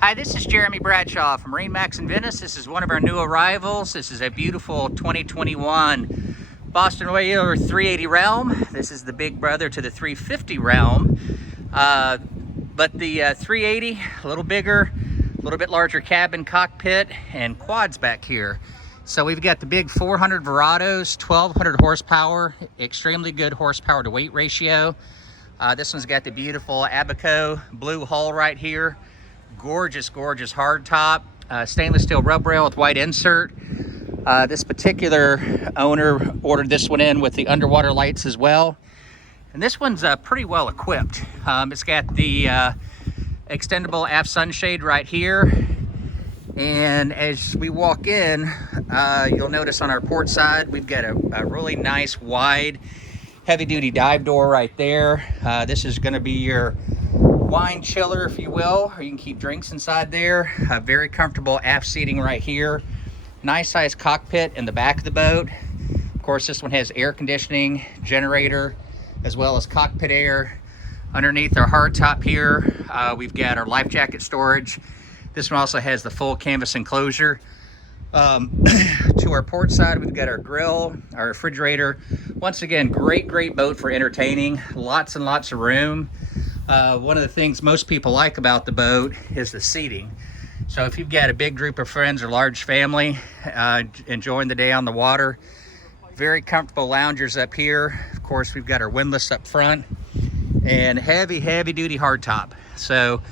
Hi, this is Jeremy Bradshaw from MarineMax Venice. This is one of our new arrivals. This is a beautiful 2021 Boston Whaler 380 Realm. This is the big brother to the 350 Realm. But the 380, a little bigger, a little bit larger cabin, cockpit, and quads back here. So we've got the big 400 Verados, 1200 horsepower, extremely good horsepower to weight ratio. This one's got the beautiful Abaco blue hull right here. Gorgeous, gorgeous hardtop, stainless steel rub rail with white insert. This particular owner ordered this one in with the underwater lights as well. And this one's pretty well equipped. It's got the extendable aft sunshade right here. And as we walk in, you'll notice on our port side, we've got a really nice, wide, heavy-duty dive door right there. This is going to be your wine chiller, if you will, or you can keep drinks inside there. Very comfortable aft seating right here. Nice size cockpit in the back of the boat. Of course, this one has air conditioning, generator, as well as cockpit air. Underneath our hardtop here, we've got our life jacket storage. This one also has the full canvas enclosure. To our port side, we've got our grill, our refrigerator. Once again, great boat for entertaining. Lots and lots of room. One of the things most people like about the boat is the seating. So if you've got a big group of friends or large family enjoying the day on the water, very comfortable loungers up here. Of course, we've got our windlass up front and heavy duty hardtop. So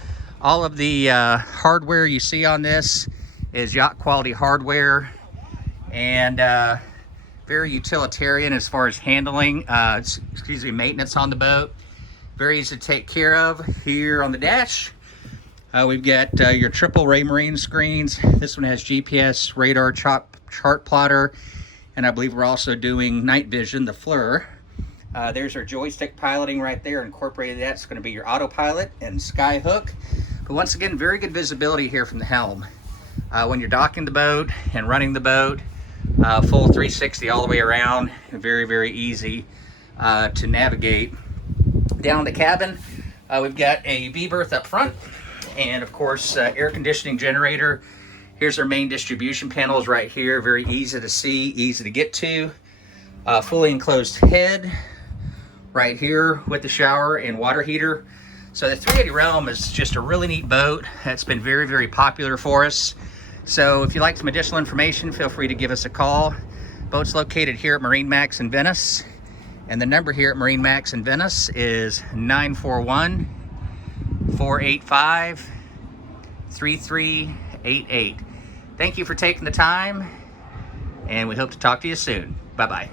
all of the hardware you see on this is yacht quality hardware and very utilitarian as far as handling, maintenance on the boat. Very easy to take care of. Here on the dash, we've got your triple Raymarine screens. This one has GPS, radar, chart plotter, and I believe we're also doing night vision, the FLIR. There's our joystick piloting right there. Incorporated that's going to be your autopilot and sky hook. But once again, very good visibility here from the helm. When you're docking the boat and running the boat, full 360 all the way around. Very easy to navigate. Down in the cabin, we've got a V-berth up front, and of course, air conditioning generator. Here's our main distribution panels right here. Very easy to see, easy to get to. Fully enclosed head right here with the shower and water heater. So the 380 Realm is just a really neat boat that's been very popular for us. So if you'd like some additional information, feel free to give us a call. Boat's located here at MarineMax in Venice. And the number here at MarineMax in Venice is 941-485-3388. Thank you for taking the time, and we hope to talk to you soon. Bye-bye.